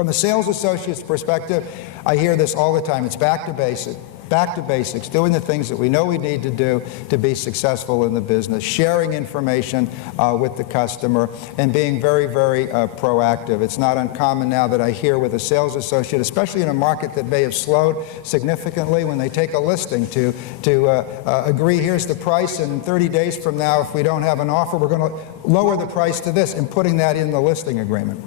From a sales associate's perspective, I hear this all the time. It's back to basics. Back to basics, doing the things that we know we need to do to be successful in the business, sharing information with the customer, and being very, very proactive. It's not uncommon now that I hear with a sales associate, especially in a market that may have slowed significantly, when they take a listing to agree, here's the price, and 30 days from now, if we don't have an offer, we're going to lower the price to this, and putting that in the listing agreement.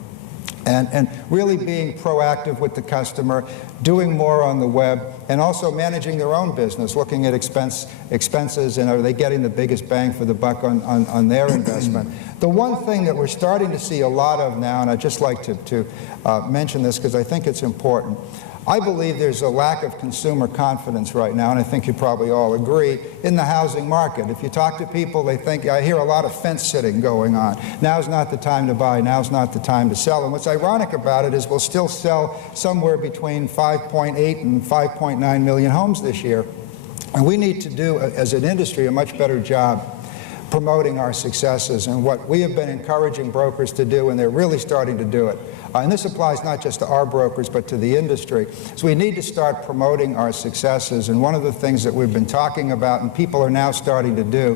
And really being proactive with the customer, doing more on the web, and also managing their own business, looking at expenses, and are they getting the biggest bang for the buck on their investment. The one thing that we're starting to see a lot of now, and I'd just like to mention this because I think it's important, I believe there's a lack of consumer confidence right now, and I think you probably all agree, in the housing market. If you talk to people, they think, I hear a lot of fence sitting going on. Now's not the time to buy, now's not the time to sell. And what's ironic about it is we'll still sell somewhere between 5.8 and 5.9 million homes this year. And we need to do, as an industry, a much better job promoting our successes, and what we have been encouraging brokers to do, and they're really starting to do it. And this applies not just to our brokers, but to the industry. So we need to start promoting our successes, and one of the things that we've been talking about, and people are now starting to do,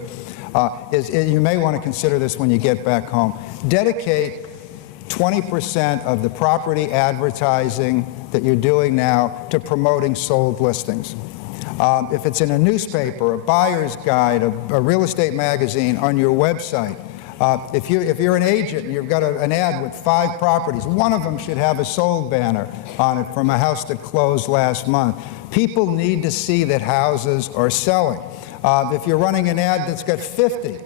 is you may want to consider this when you get back home. Dedicate 20% of the property advertising that you're doing now to promoting sold listings. If it's in a newspaper, a buyer's guide, a real estate magazine, on your website, if you're an agent and you've got an ad with 5 properties, one of them should have a sold banner on it from a house that closed last month. People need to see that houses are selling. If you're running an ad that's got 50,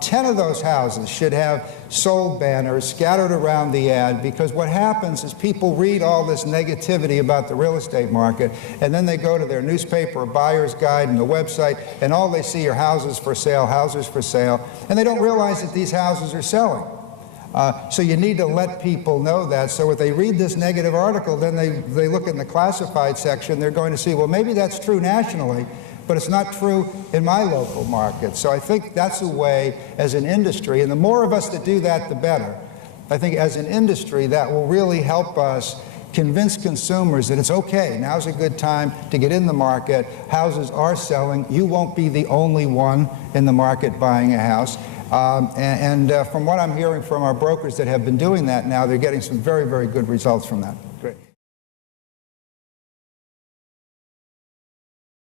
10 of those houses should have sold banners scattered around the ad, because what happens is people read all this negativity about the real estate market, and then they go to their newspaper or buyer's guide and the website, and all they see are houses for sale, and they don't realize that these houses are selling. So you need to let people know that, so if they read this negative article, then they look in the classified section, they're going to see, well, maybe that's true nationally, but it's not true in my local market. So I think that's a way, as an industry, and the more of us that do that, the better. I think as an industry, that will really help us convince consumers that it's okay, now's a good time to get in the market, houses are selling, you won't be the only one in the market buying a house. From what I'm hearing from our brokers that have been doing that now, they're getting some very, very good results from that.